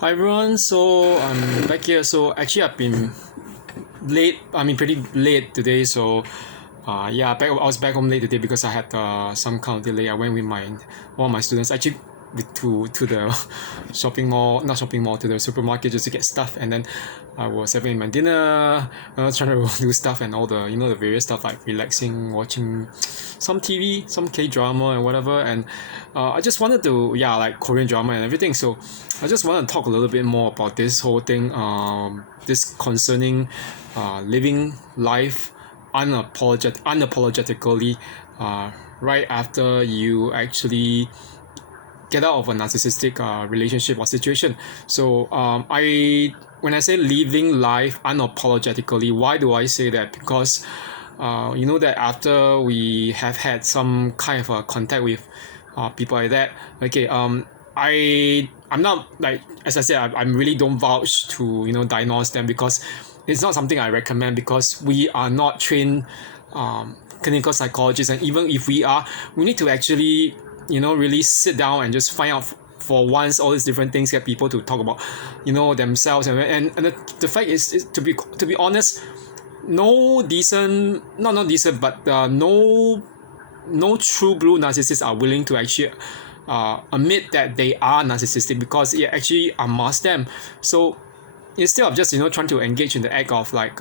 Hi everyone, so I'm back here. So actually I've been pretty late today. So I was back home late today because I had some kind of delay. I went with one of my students actually to the not shopping mall, to the supermarket just to get stuff, and then I was having my dinner. I was trying to do stuff and all the the various stuff like relaxing, watching some TV, some K drama and whatever, and I just wanted to like Korean drama and everything. So I just want to talk a little bit more about this whole thing, this concerning living life unapologetically, right after you actually get out of a narcissistic relationship or situation. So when I say living life unapologetically, why do I say that? Because you know that after we have had some kind of contact with people like that, okay, I'm not like, as I said, I really don't vouch to diagnose them, because it's not something I recommend, because we are not trained clinical psychologists, and even if we are, we need to actually really sit down and just find out for once all these different things, get people to talk about themselves, and the fact is to be honest, no decent, not decent, but no true blue narcissists are willing to actually admit that they are narcissistic, because it actually unmasks them. So instead of just trying to engage in the act of like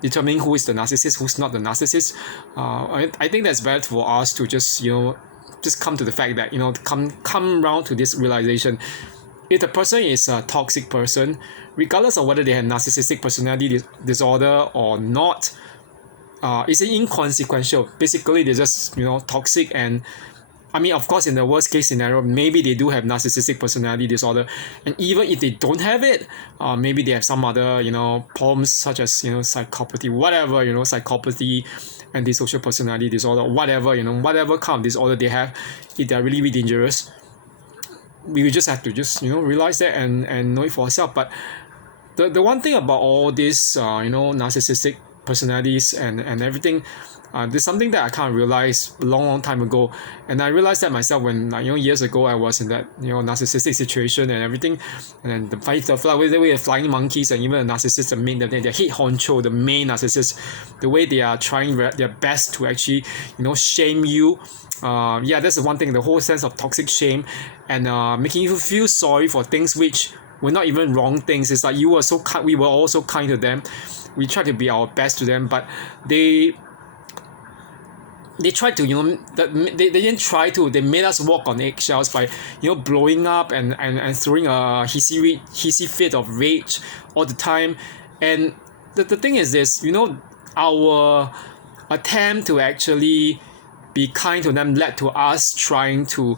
determining who is the narcissist, who's not the narcissist, I think that's better for us to just come to the fact that come round to this realization: if the person is a toxic person, regardless of whether they have narcissistic personality disorder or not, it's inconsequential. Basically, they're just toxic. And I mean, of course, in the worst case scenario, maybe they do have narcissistic personality disorder, and even if they don't have it, maybe they have some other problems, such as psychopathy, whatever, psychopathy, antisocial personality disorder, whatever, whatever kind of disorder they have. If they're really, really dangerous, we just have to just realize that and know it for ourselves. But the one thing about all these narcissistic personalities and everything, there's something that I kind of realized a long time ago. And I realized that myself when years ago I was in that narcissistic situation and everything. And then the flying monkeys, and even the narcissists, the main, the head honcho, the main narcissist, the way they are trying their best to actually shame you. That's the one thing, the whole sense of toxic shame, and making you feel sorry for things which were not even wrong things. It's like you were so kind, we were also kind to them. We tried to be our best to them, but they tried to they didn't try to, they made us walk on eggshells by blowing up and throwing a hissy fit of rage all the time. And the thing is this, our attempt to actually be kind to them led to us trying to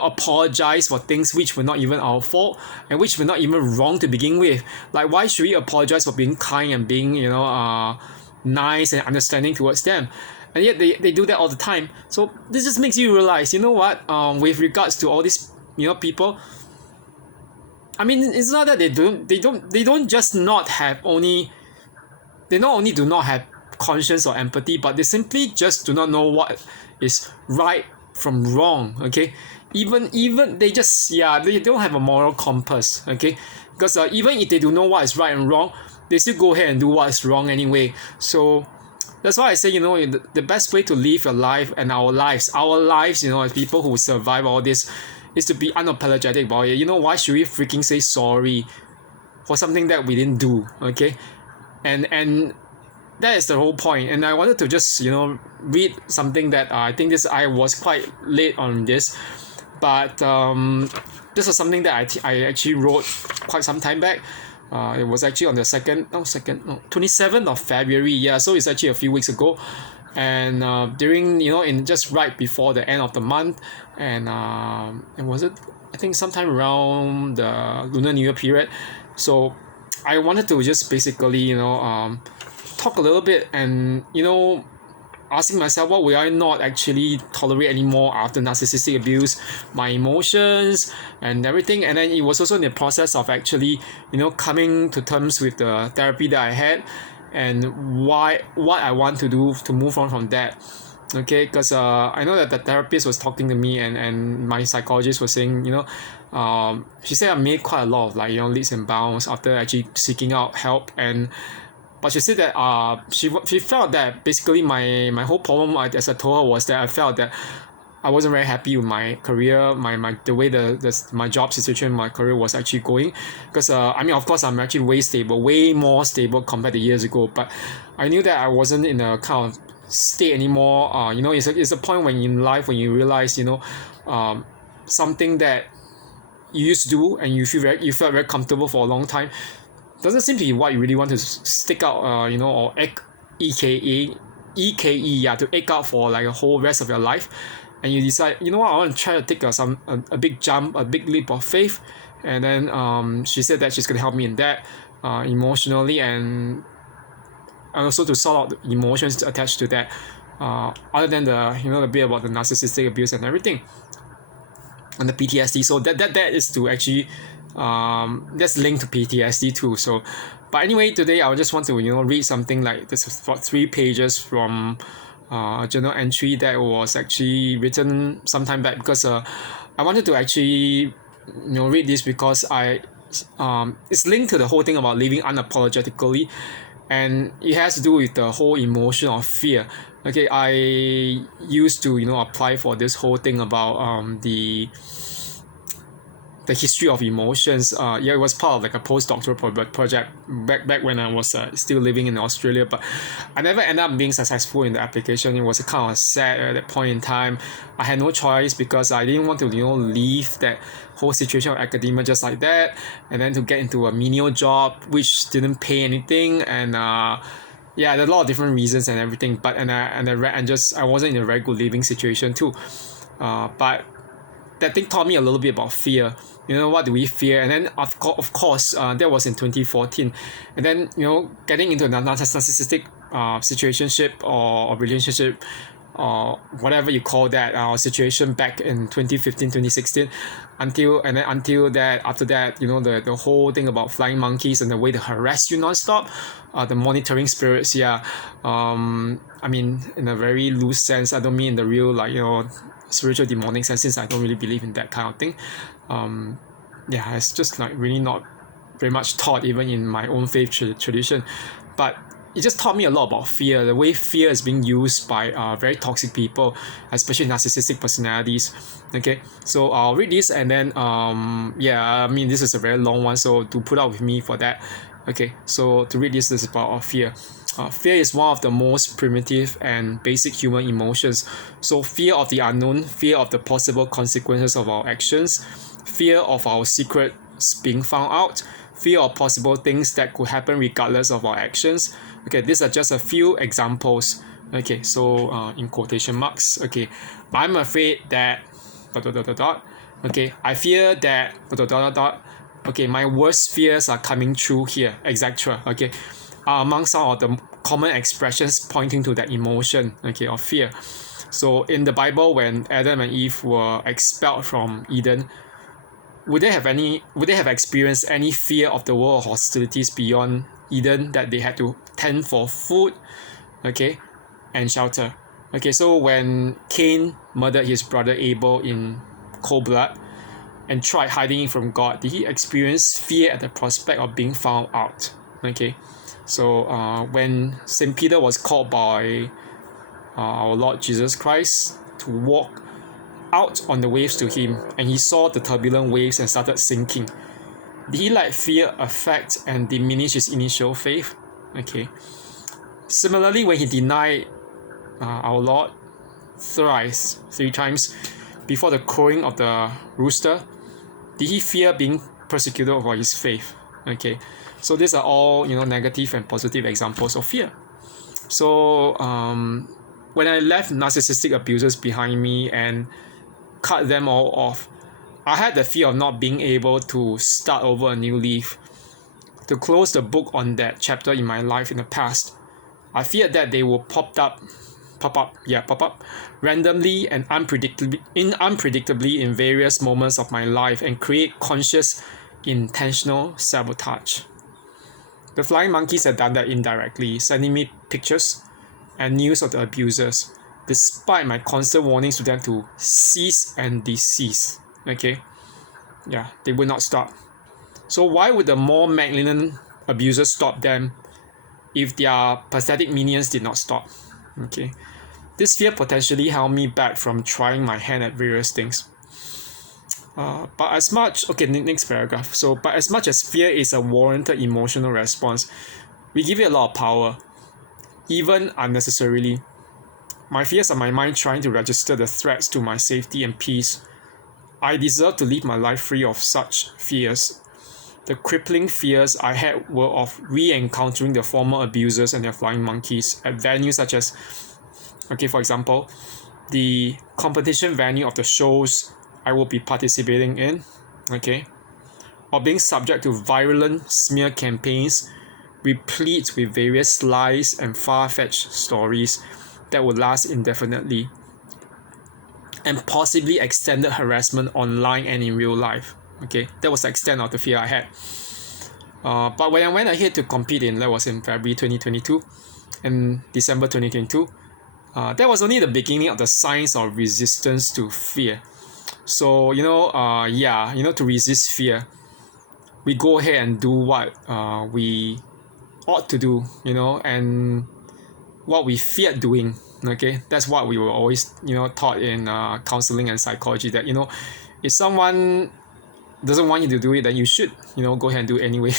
apologize for things which were not even our fault, and which were not even wrong to begin with. Like, why should we apologize for being kind and being nice and understanding towards them? And yet they do that all the time. So this just makes you realize, with regards to all these people, I mean, it's not that they don't just not have only, they not only do not have conscience or empathy, but they simply just do not know what is right from wrong. Okay, even they just they don't have a moral compass. Okay, because even if they do know what is right and wrong, they still go ahead and do what is wrong anyway. So that's why I say, the best way to live your life and our lives, as people who survive all this, is to be unapologetic about it. Why should we freaking say sorry for something that we didn't do? Okay, and that is the whole point. And I wanted to just read something that I think I was quite late on this, but this was something that I actually wrote quite some time back. It was actually on the 27th of February. Yeah, so it's actually a few weeks ago, and during in just right before the end of the month, and was it, I think sometime around the Lunar New Year period. So I wanted to just basically talk a little bit, and asking myself, what will I not actually tolerate anymore after narcissistic abuse, my emotions and everything. And then it was also in the process of actually coming to terms with the therapy that I had, and what I want to do to move on from that. Okay, because I know that the therapist was talking to me, and my psychologist was saying, She said I made quite a lot of like leaps and bounds after actually seeking out help. And but she said that she felt that basically my whole problem, as I told her, was that I felt that I wasn't very happy with my career, my the way my job situation, my career was actually going, because I mean, of course, I'm actually way more stable compared to years ago, but I knew that I wasn't in a kind of state anymore. It's a point when in life when you realize, something that you used to do and you felt very comfortable for a long time doesn't seem to be what you really want to stick out, or EKE, to ache out for like a whole rest of your life. And you decide, I want to try to take a big jump, a big leap of faith. And then she said that she's going to help me in that, emotionally, and also to sort out the emotions attached to that, other than the bit about the narcissistic abuse and everything, and the PTSD. So that is to actually, that's linked to PTSD too. So, but anyway, today I just want to read something like this for 3 pages from a journal entry that was actually written sometime back, because I wanted to actually read this because it's linked to the whole thing about living unapologetically, and it has to do with the whole emotion of fear. Okay, I used to apply for this whole thing about the history of emotions. Yeah, it was part of like a postdoctoral project back when I was still living in Australia, but I never ended up being successful in the application. It was kind of sad at that point in time. I had no choice because I didn't want to leave that whole situation of academia just like that, and then to get into a menial job which didn't pay anything. And yeah, there are a lot of different reasons and everything, but I wasn't in a very good living situation too. But that thing taught me a little bit about fear. What do we fear? And then of course, that was in 2014. And then getting into a narcissistic situationship or relationship, or whatever you call that, situation back in 2015, 2016, until that, after that, the whole thing about flying monkeys and the way they harass you nonstop, the monitoring spirits. Yeah, I mean, in a very loose sense, I don't mean in the real, like, spiritual demonic sense, since I don't really believe in that kind of thing. Yeah, it's just like really not very much taught even in my own faith tradition, but it just taught me a lot about fear, the way fear is being used by very toxic people, especially narcissistic personalities. Okay, so I'll read this, and then yeah, I mean, this is a very long one, so do put up with me for that. Okay, so to read this is about fear. Fear is one of the most primitive and basic human emotions. So fear of the unknown, fear of the possible consequences of our actions, fear of our secrets being found out, fear of possible things that could happen regardless of our actions. Okay, these are just a few examples. Okay, so in quotation marks. Okay, I'm afraid that okay, I fear that okay, my worst fears are coming true here, etc. Okay, among some of the common expressions pointing to that emotion, okay, of fear. So in the Bible, when Adam and Eve were expelled from Eden, would they have experienced any fear of the world of hostilities beyond Eden, that they had to tend for food, okay, and shelter? Okay, so when Cain murdered his brother Abel in cold blood and tried hiding it from God, did he experience fear at the prospect of being found out? Okay, so when Saint Peter was called by our Lord Jesus Christ to walk out on the waves to him, and he saw the turbulent waves and started sinking, did he let fear affect and diminish his initial faith? Okay. Similarly, when he denied our Lord thrice, 3 times, before the crowing of the rooster, did he fear being persecuted for his faith? Okay. So these are all negative and positive examples of fear. So when I left narcissistic abusers behind me and cut them all off, I had the fear of not being able to start over a new leaf, to close the book on that chapter in my life in the past. I feared that they will pop up randomly and unpredictably in various moments of my life and create conscious, intentional sabotage. The flying monkeys had done that indirectly, sending me pictures and news of the abusers, despite my constant warnings to them to cease and desist. Okay, Yeah, they would not stop. So why would the more malignant abusers stop them if their pathetic minions did not stop? Okay. This fear potentially held me back from trying my hand at various things. But as much, okay, next paragraph. So, but as much as fear is a warranted emotional response, we give it a lot of power, even unnecessarily. My fears are my mind trying to register the threats to my safety and peace. I deserve to live my life free of such fears. The crippling fears I had were of re-encountering the former abusers and their flying monkeys at venues such as, okay, for example, the competition venue of the shows I will be participating in, okay, or being subject to virulent smear campaigns replete with various lies and far-fetched stories that will last indefinitely, and possibly extended harassment online and in real life. Okay, that was the extent of the fear I had. But when I went ahead to compete that was in February 2022 and December 2022, that was only the beginning of the signs of resistance to fear. So, to resist fear, we go ahead and do what we ought to do, and what we feared doing. Okay, that's what we were always, taught in counseling and psychology, that, if someone doesn't want you to do it, then you should, go ahead and do it anyway.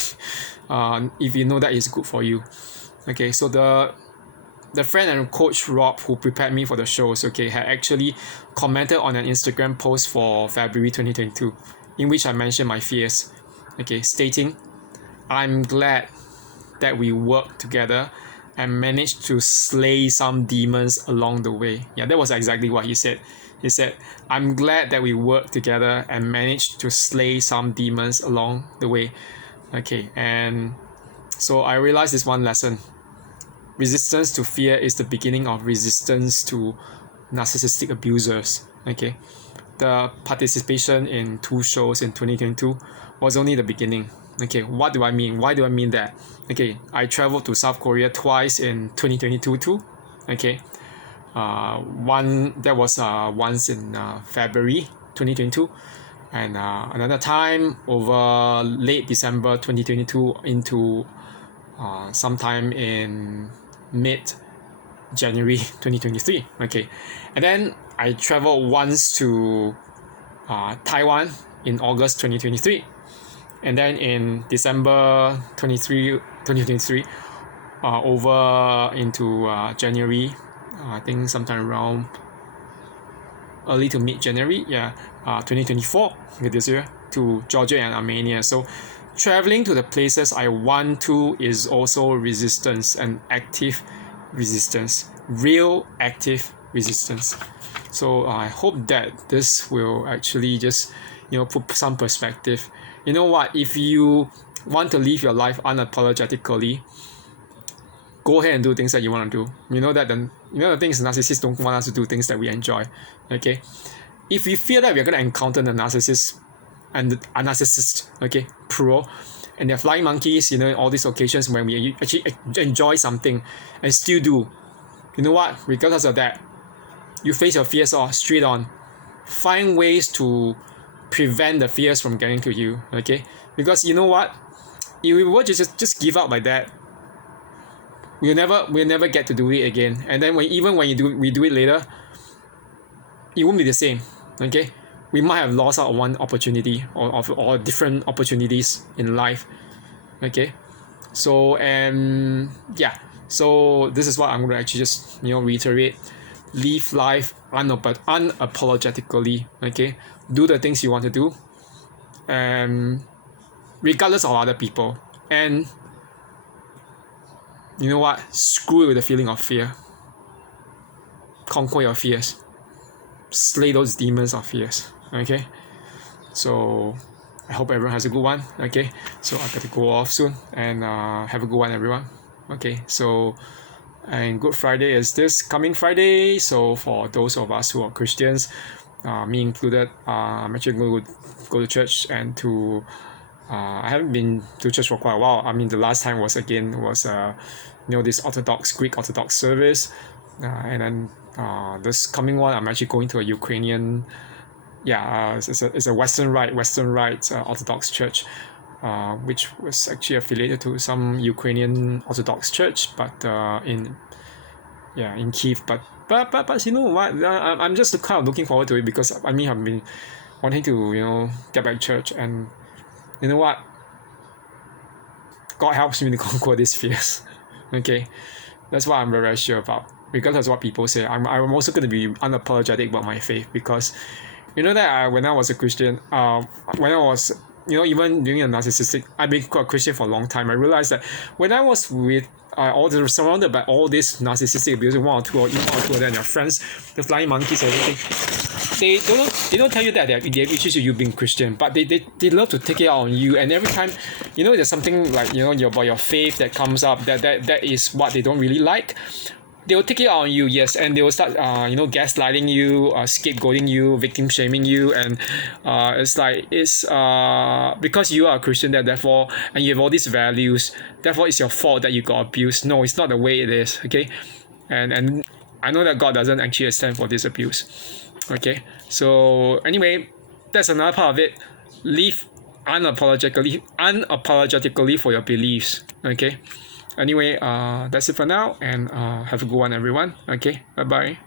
If you know that is good for you. Okay, so the friend and coach Rob, who prepared me for the shows, okay, had actually commented on an Instagram post for February 2022, in which I mentioned my fears, okay, stating, "I'm glad that we worked together and managed to slay some demons along the way." Yeah, that was exactly what he said. He said, "I'm glad that we worked together and managed to slay some demons along the way." Okay, and so I realized this one lesson. Resistance to fear is the beginning of resistance to narcissistic abusers. Okay, the participation in 2 shows in 2022 was only the beginning. Okay, what do I mean? Why do I mean that? Okay, I traveled to South Korea twice in 2022 too. Okay, one that was once in February 2022, and another time over late December 2022 into sometime in mid January 2023. Okay, and then I traveled once to Taiwan in August 2023, and then in December 2023 over into January, I think sometime around early to mid January, 2024, this year, to Georgia and Armenia. So traveling to the places I want to is also resistance, and active resistance, real active resistance. So I hope that this will actually just, put some perspective. You know what? If you want to live your life unapologetically, go ahead and do things that you want to do. The thing is, narcissists don't want us to do things that we enjoy. Okay, if we fear that we're going to encounter the narcissist and a narcissist, okay, pro, and they're flying monkeys, all these occasions when we actually enjoy something and still do, you know what? Regardless of that, you face your fears straight on. Find ways to prevent the fears from getting to you. Okay, because you know what? If we were just give up like that, we'll never get to do it again. And then when we do it later, it won't be the same. Okay, we might have lost out on one opportunity or different opportunities in life. Okay, so so this is what I'm going to actually just reiterate. Live life unapologetically. Okay, do the things you want to do, and regardless of other people. And you know what? Screw it with the feeling of fear. Conquer your fears. Slay those demons of fears. Okay, so I hope everyone has a good one. Okay, so I got to go off soon, and have a good one, everyone. Okay, so and Good Friday is this coming Friday. So for those of us who are Christians, me included, I'm actually going to go to church and to I haven't been to church for quite a while. I mean, the last time was this Greek Orthodox service, and then this coming one, I'm actually going to a Ukrainian yeah, it's a Western Rite Orthodox church, which was actually affiliated to some Ukrainian Orthodox church, but in Kiev. But you know what? I'm just kind of looking forward to it because I mean I've been wanting to get back to church, and you know what? God helps me to conquer these fears. Okay, that's what I'm very sure about. Regardless of what people say, I'm also going to be unapologetic about my faith because you know that when I was a Christian, when I was even during a narcissistic, I've been a Christian for a long time. I realized that when I was with all the surrounded by all these narcissistic abusers, one or two of them, your friends, the flying monkeys, everything. They don't tell you that they have issues with you being Christian, but they love to take it out on you. And every time, there's something like about your faith that comes up that is what they don't really like. They will take it out on you, yes, and they will start, gaslighting you, scapegoating you, victim shaming you, and it's because you are a Christian that therefore, and you have all these values, therefore it's your fault that you got abused. No, it's not the way it is, okay, and I know that God doesn't actually stand for this abuse, okay. So anyway, that's another part of it. Live unapologetically for your beliefs, okay. Anyway, that's it for now, and have a good one, everyone. Okay, bye bye.